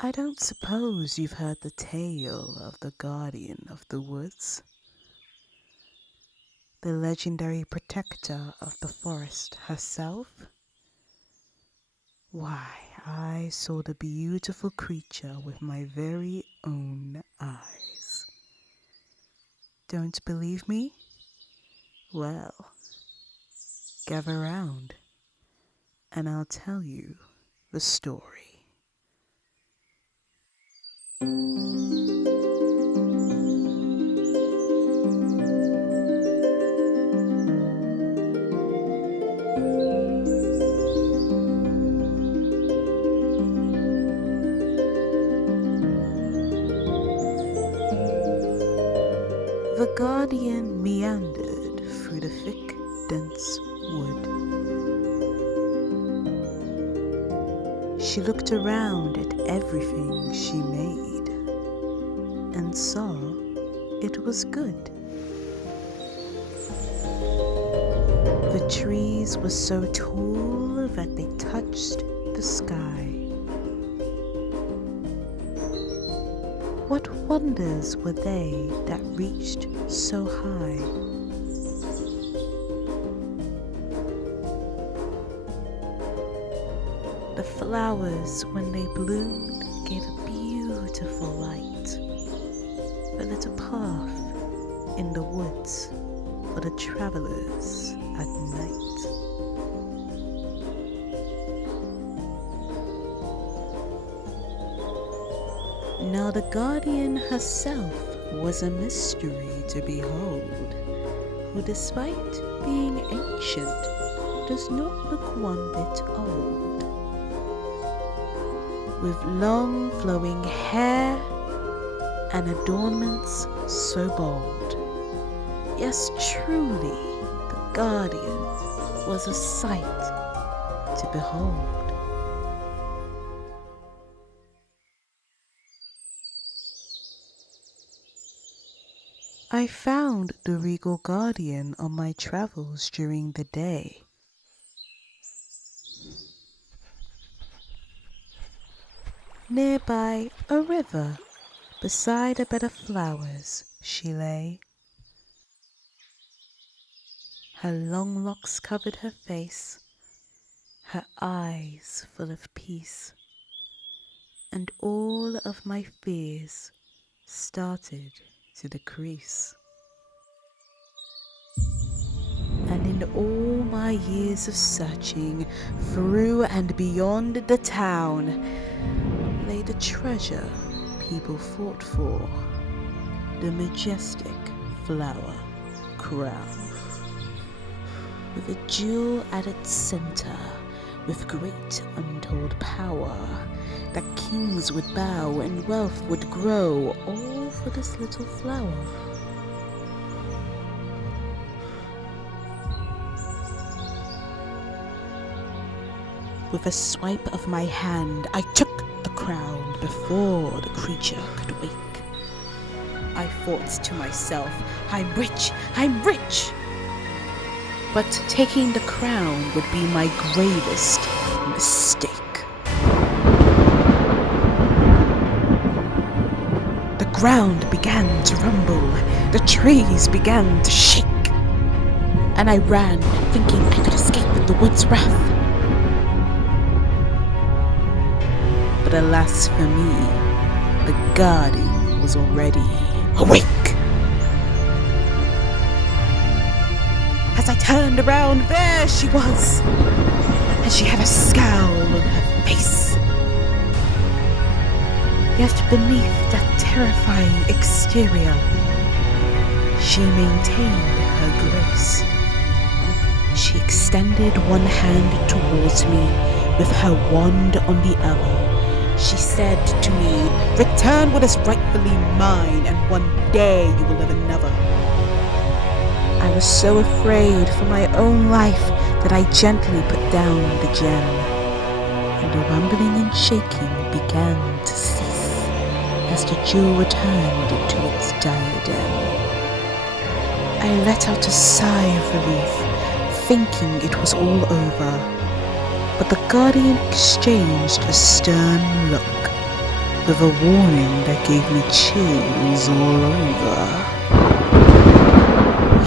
I don't suppose you've heard the tale of the Guardian of the Woods, the legendary protector of the forest herself? Why, I saw the beautiful creature with my very own eyes. Don't believe me? Well, gather round, and I'll tell you the story. The Guardian meandered through the thick, dense wood. She looked around at everything she made and saw it was good. The trees were so tall that they touched the sky. What wonders were they that reached so high? The flowers, when they bloomed, gave a beautiful light. They lit a path in the woods for the travelers at night. Now the Guardian herself was a mystery to behold, who despite being ancient, does not look one bit old. With long flowing hair and adornments so bold. Yes, truly, the Guardian was a sight to behold. I found the regal Guardian on my travels during the day. Nearby a river, beside a bed of flowers, she lay. Her long locks covered her face, her eyes full of peace, and all of my fears started to decrease. And in all my years of searching through and beyond the town lay the treasure people fought for, the majestic flower crown, with a jewel at its center, with great untold power, that kings would bow and wealth would grow, all for this little flower. With a swipe of my hand, I took the crown before the creature could wake. I thought to myself, I'm rich, I'm rich! But taking the crown would be my gravest mistake. The ground began to rumble, the trees began to shake, and I ran, thinking I could escape with the wood's wrath. But alas for me, the Guardian was already awake. As I turned around, there she was, and she had a scowl on her face. Yet beneath that terrifying exterior, she maintained her grace. She extended one hand towards me with her wand on the other. She said to me, return what is rightfully mine, and one day you will live another. I was so afraid for my own life that I gently put down the gem, and the rumbling and shaking began to cease as the jewel returned to its diadem. I let out a sigh of relief, thinking it was all over. But the Guardian exchanged a stern look, with a warning that gave me chills all over.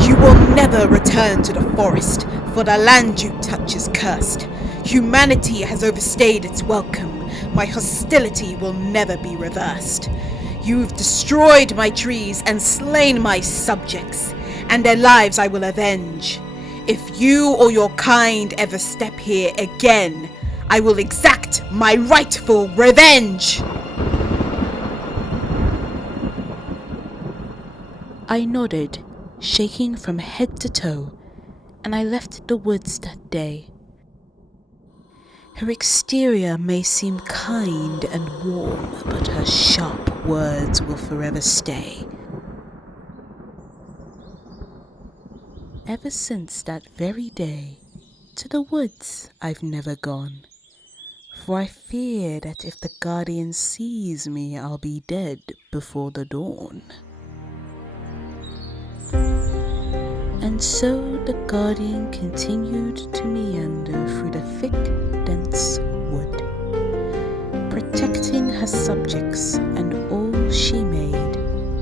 You will never return to the forest, for the land you touch is cursed. Humanity has overstayed its welcome. My hostility will never be reversed. You've destroyed my trees and slain my subjects, and their lives I will avenge. If you or your kind ever step here again, I will exact my rightful revenge. I nodded, shaking from head to toe, and I left the woods that day. Her exterior may seem kind and warm, but her sharp words will forever stay. Ever since that very day, to the woods I've never gone, for I fear that if the guardian sees me, I'll be dead before the dawn. And so the guardian continued to meander through the thick, dense wood, protecting her subjects and all she made,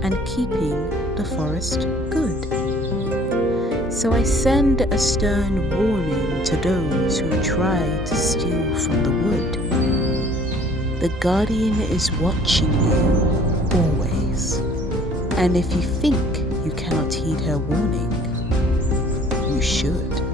and keeping the forest good. So I send a stern warning to those who try to steal from the wood. The guardian is watching you, always. And if you think you cannot heed her warning, you should.